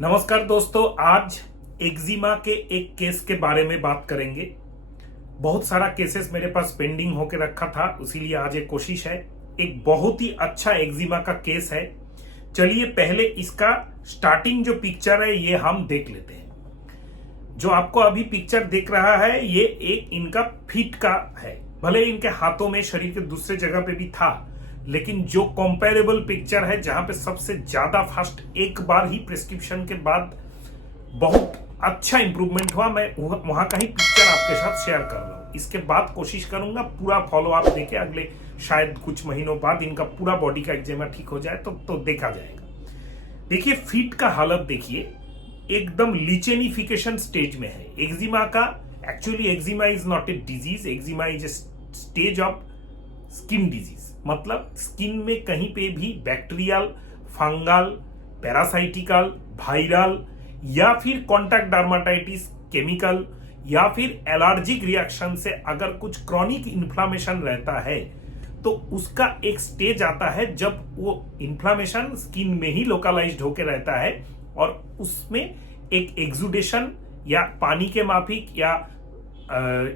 नमस्कार दोस्तों, आज एक्जिमा के एक केस के बारे में बात करेंगे। बहुत सारा केसेस मेरे पास पेंडिंग होके रखा था, इसीलिए आज एक कोशिश है। एक बहुत ही अच्छा एक्जिमा का केस है। चलिए पहले इसका स्टार्टिंग जो पिक्चर है ये हम देख लेते हैं। जो आपको अभी पिक्चर दिख रहा है ये एक इनका फीट का है। भले इनके हाथों में शरीर के दूसरे जगह पे भी था, लेकिन जो कंपेरेबल पिक्चर है जहां पे सबसे ज्यादा फास्ट एक बार ही प्रिस्क्रिप्शन के बाद बहुत अच्छा इंप्रूवमेंट हुआ, मैं वहां का ही पिक्चर आपके साथ शेयर कर रहा हूं। इसके बाद कोशिश करूंगा पूरा फॉलो अप देके अगले शायद कुछ महीनों बाद इनका पूरा बॉडी का एक्जिमा ठीक हो जाए तो देखा जाएगा। देखिए फीट का हालत देखिए, एकदम लिचेनिफिकेशन स्टेज में है एक्जिमा का। Actually eczema is not a disease, eczema is a stage of skin disease. मतलब स्किन में कहीं पे भी बैक्टीरियल, फंगल, पैरासाइटिकल, वायरल या फिर कॉन्टैक्ट डर्माटाइटिस, केमिकल या फिर एलर्जिक रिएक्शन से अगर कुछ क्रॉनिक इन्फ्लामेशन रहता है तो उसका एक स्टेज आता है जब वो इन्फ्लामेशन स्किन में ही लोकलाइज्ड होकर रहता है और उसमें एक एक्सुडेशन या पानी के माफिक या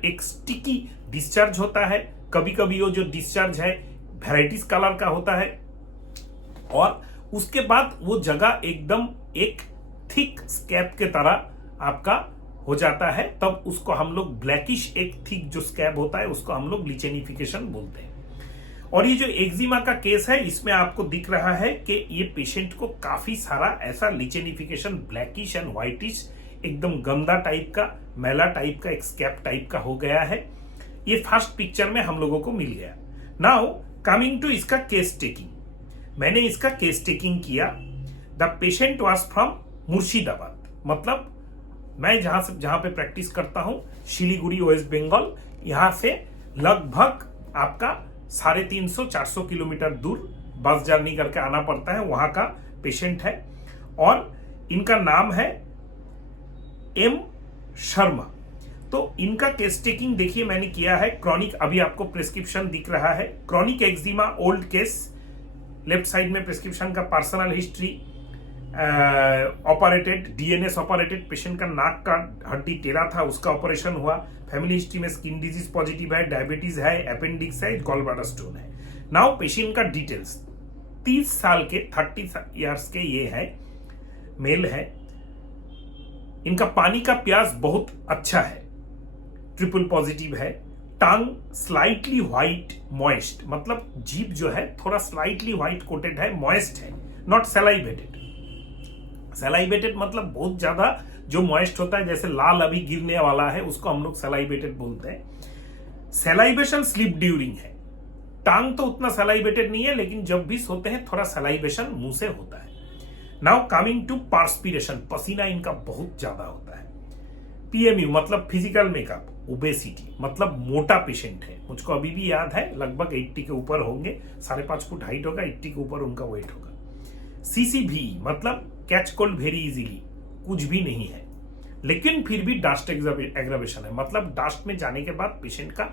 एक स्टिकी डिस्चार्ज होता है। कभी कभी वो जो डिस्चार्ज है वेराइटीज कलर का होता है और उसके बाद वो जगह एकदम एक थिक स्कैब के तरह आपका हो जाता है। तब उसको हम लोग ब्लैकिश एक थिक जो स्कैब होता है उसको हम लोग लिचेनिफिकेशन बोलते हैं। और ये जो एक्जिमा का केस है इसमें आपको दिख रहा है कि ये पेशेंट को काफी सारा ऐसा लिचेनिफिकेशन ब्लैकिश एंड व्हाइटिश एकदम गंदा टाइप का, मैला टाइप का, एक स्कैब टाइप का हो गया है। ये फर्स्ट पिक्चर में हम लोगों को मिल गया। नाउ कमिंग टू इसका केस टेकिंग। मैंने इसका केस टेकिंग किया। The patient was from Murshidabad, मतलब मैं जहां पे प्रैक्टिस करता हूं शिलीगुड़ी वेस्ट बंगाल, यहां से लगभग आपका 350-400 किलोमीटर दूर बस जर्नी करके आना पड़ता है। वहां का पेशेंट है और इनका नाम है एम शर्मा। तो इनका केस टेकिंग देखिए मैंने किया है। क्रॉनिक, अभी आपको प्रिस्क्रिप्शन दिख रहा है, chronic eczema old case. Left side में प्रिस्क्रिप्शन का personal history, operated, DNS operated, patient का नाक का हड्डी टेढ़ा था उसका ऑपरेशन हुआ। फैमिली हिस्ट्री में स्किन डिजीज पॉजिटिव है, डायबिटीज है, अपेंडिक्स है, गॉल ब्लैडर स्टोन है। नाउ पेशेंट का डिटेल्स। 30 साल के, 30 इयर्स के ये है, मेल है। इनका पानी का प्यास बहुत अच्छा है, ट्रिपल पॉजिटिव है। टंग स्लाइटली व्हाइट मॉइस्ट, मतलब जीभ जो है थोड़ा स्लाइटली व्हाइट कोटेड है, मॉइस्ट है, नॉट सैलाइवेटेड। सैलाइवेटेड मतलब बहुत ज्यादा जो मॉइस्ट होता है, जैसे लाल अभी गिरने वाला है उसको हम लोग सैलाइवेटेड बोलते हैं। सैलाइवेशन स्लिप ड्यूरिंग है। टंग तो उतना सैलाइवेटेड नहीं है, लेकिन जब भी सोते हैं थोड़ा सैलाइवेशन मुंह से होता है। नाउ कमिंग टू पार्सपिरेशन, पसीना इनका बहुत ज्यादा होता है। पीएमयू मतलब फिजिकल मेकअप, ओबेसिटी मतलब मोटा पेशेंट है। मुझको अभी भी याद है लगभग 80 के ऊपर होंगे, 5.5 फुट हाइट होगा, 80 के ऊपर उनका वेट होगा। सीसीभी मतलब कैच कोल्ड वेरी इजीली, कुछ भी नहीं है, लेकिन फिर भी डस्ट एग्रावेशन है। मतलब डस्ट में जाने के बाद पेशेंट का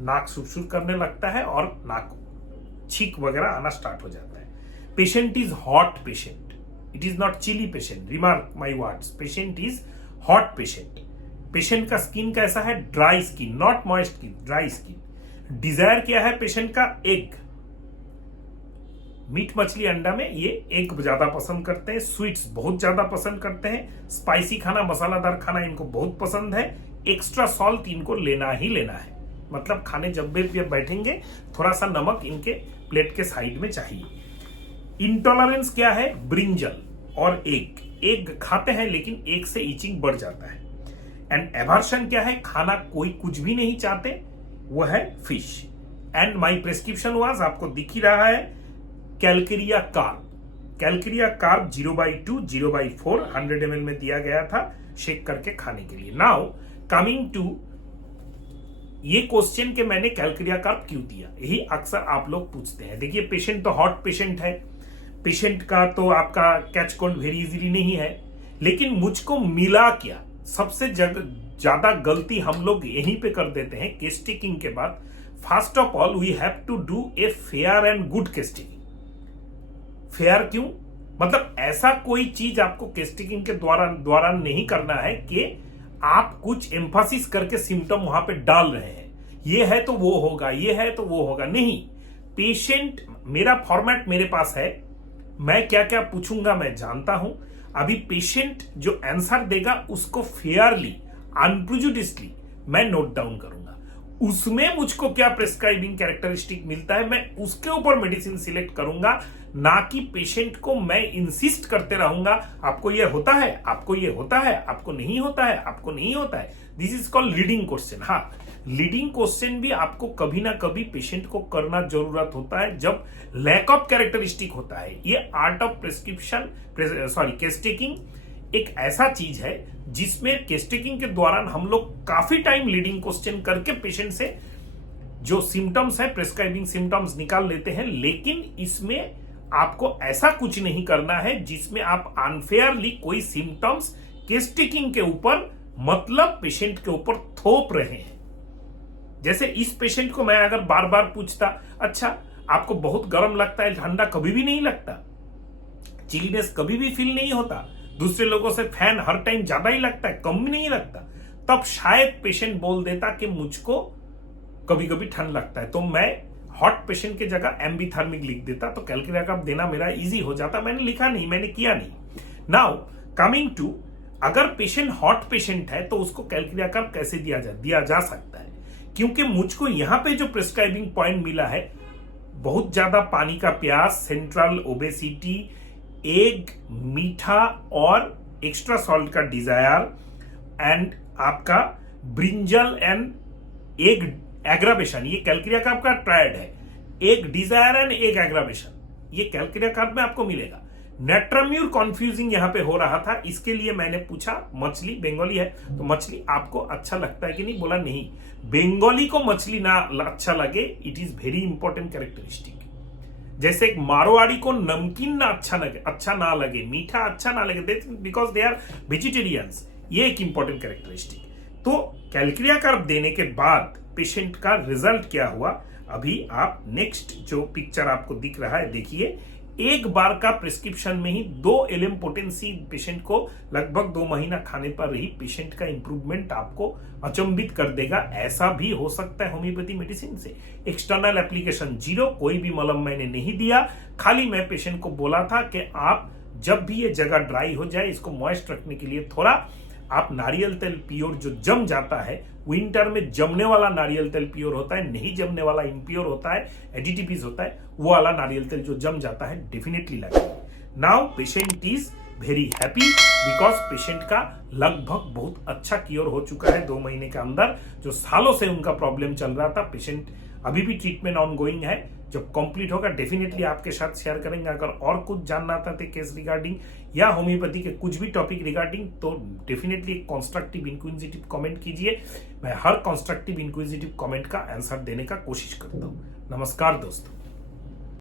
नाक सुरसुर करने लगता है और नाक छींक वगैरह आना स्टार्ट हो जाता है। Patient is hot patient, it is not chilly patient, remark my words, patient is hot patient. Patient का स्किन कैसा है? Dry skin, not moist skin, dry skin. Desire क्या है पेशेंट का? एग, मीट मछली अंडा में ये एग ज्यादा पसंद करते हैं। स्वीट्स बहुत ज्यादा पसंद करते हैं। स्पाइसी खाना, मसालादार खाना इनको बहुत पसंद है। एक्स्ट्रा सॉल्ट इनको लेना ही लेना है, मतलब खाने जब भी बैठेंगे थोड़ा सा नमक इनके प्लेट के साइड में चाहिए। इंटॉलरेंस क्या है? ब्रिंजल और एग खाते हैं लेकिन एग से ईचिंग बढ़ जाता है। एंड एवर्शन क्या है? खाना कोई कुछ भी नहीं चाहते, वो है fish. And my prescription was, आपको दिख ही रहा है, Calcarea carb. Calcarea carb 0/2, 0/4 100 ml में दिया गया था शेक करके खाने के लिए। नाउ कमिंग टू ये क्वेश्चन के मैंने कैलकेरिया कार्ब क्यों दिया, यही अक्सर आप लोग पूछते हैं। देखिए पेशेंट तो हॉट पेशेंट है, पेशेंट का तो आपका कैच कोल्ड वेरी इजीली नहीं है, लेकिन मुझको मिला क्या? सबसे ज्यादा गलती हम लोग यहीं पे कर देते हैं केस टेकिंग के बाद। First of all we have to do a fair and good case taking. Fair क्यों? मतलब ऐसा कोई चीज आपको केस टेकिंग के द्वारा नहीं करना है कि आप कुछ एम्फासिस करके सिम्टम वहां पे डाल रहे हैं, ये है तो वो होगा, ये है तो वो होगा। नहीं, पेशेंट, मेरा फॉर्मेट मेरे पास है, मैं क्या क्या पूछूंगा मैं जानता हूं। अभी पेशेंट जो आंसर देगा उसको फेयरली, अनप्रेजुडिस्डली मैं नोट डाउन करूंगा। उसमें मुझको क्या प्रिस्क्राइबिंग कैरेक्टरिस्टिक मिलता है मैं उसके ऊपर मेडिसिन सिलेक्ट करूंगा, ना कि पेशेंट को मैं इंसिस्ट करते रहूंगा आपको ये होता है, आपको ये होता है, आपको नहीं होता है, आपको नहीं होता है। This is called leading question. हाँ, लीडिंग क्वेश्चन भी आपको कभी ना कभी पेशेंट को करना जरूरत होता है जब लैक ऑफ कैरेक्टरिस्टिक होता है। ये art of prescription case taking एक ऐसा चीज है जिसमें केस टेकिंग के दौरान हम लोग काफी टाइम लीडिंग क्वेश्चन करके पेशेंट से जो सिम्टम्स है, प्रिस्क्राइबिंग सिम्टम्स निकाल लेते हैं। लेकिन इसमें आपको ऐसा कुछ नहीं करना है जिसमें आप अनफेयरली कोई सिम्टम्स केस टेकिंग के ऊपर, मतलब पेशेंट के ऊपर थोप रहे हैं। जैसे इस पेशेंट को मैं अगर बार बार पूछता, अच्छा आपको बहुत गर्म लगता है, ठंडा कभी भी नहीं लगता, चिलीनेस कभी भी फील नहीं होता, दूसरे लोगों से फैन हर टाइम ज्यादा ही लगता है, कम भी नहीं लगता, तब शायद पेशेंट बोल देता कि मुझको कभी कभी ठंड लगता है। तो मैं हॉट पेशेंट की जगह एम्बिथर्मिक लिख देता, तो कैलकुलेटर का देना मेरा इजी हो जाता। मैंने लिखा नहीं, मैंने किया नहीं। नाउ कमिंग टू, अगर पेशेंट हॉट पेशेंट है तो उसको कैलकुलेटर कैसे दिया जा सकता है, क्योंकि मुझको यहां पे जो प्रिस्क्राइबिंग पॉइंट मिला है, बहुत ज्यादा पानी का प्यास, सेंट्रल ओबेसिटी, एग, मीठा और एक्स्ट्रा सॉल्ट का डिजायर, एंड आपका ब्रिंजल एंड एग एग्रावेशन, ये कैलकुलिया कार्ब का ट्रायड है। एक डिजायर एंड एक एग्रावेशन, ये कैलकुलिया कार्ब में आपको मिलेगा। नेट्राम्यूर कॉन्फ्यूजिंग यहां पे हो रहा था, इसके लिए मैंने पूछा, मछली बंगाली है तो मछली आपको अच्छा लगता है कि नहीं, बोला नहीं। बंगाली को मछली ना अच्छा लगे, it is very important characteristic. जैसे एक मारवाड़ी को नमकीन ना अच्छा ना लगे, मीठा अच्छा ना लगे, बिकॉज दे आर वेजिटेरियंस, ये एक इंपॉर्टेंट कैरेक्टरिस्टिक। तो कैलकुलिया कार्ब देने के बाद पेशेंट का रिजल्ट क्या हुआ, अभी आप नेक्स्ट जो पिक्चर आपको दिख रहा है देखिए। एक बार का प्रिस्क्रिप्शन में ही 2 LM पोटेंसी पेशेंट को लगभग 2 महीना खाने पर ही पेशेंट का इंप्रूवमेंट आपको अचंभित कर देगा। ऐसा भी हो सकता है होम्योपैथी मेडिसिन से। एक्सटर्नल एप्लीकेशन 0, कोई भी मलम मैंने नहीं दिया, खाली मैं पेशेंट को बोला था कि आप जब भी ये जगह ड्राई हो जाए, इसको मॉइस्ट रखने के लिए थोड़ा आप नारियल तेल प्योर जो जम जाता है, विंटर में जमने वाला नारियल तेल प्योर होता है, नहीं जमने वाला इम्प्योर होता है, एडिटिव्स होता है, वो वाला नारियल तेल जो जम जाता है डेफिनेटली लगाइए। Now patient is very happy because patient का लगभग बहुत अच्छा क्योर हो चुका है 2 महीने के अंदर। जो सालों से उनका प्रॉब्लम चल रहा था, पेशेंट अभी भी ट्रीटमेंट ऑनगोइंग है। जब कंप्लीट होगा डेफिनेटली आपके साथ शेयर करेंगे। अगर और कुछ जानना चाहते केस रिगार्डिंग या होम्योपैथी के कुछ भी टॉपिक रिगार्डिंग, तो डेफिनेटली एक कंस्ट्रक्टिव इंक्विजिटिव कमेंट कीजिए। मैं हर कंस्ट्रक्टिव इंक्विजिटिव कमेंट का आंसर देने का कोशिश करता हूं। नमस्कार दोस्तों।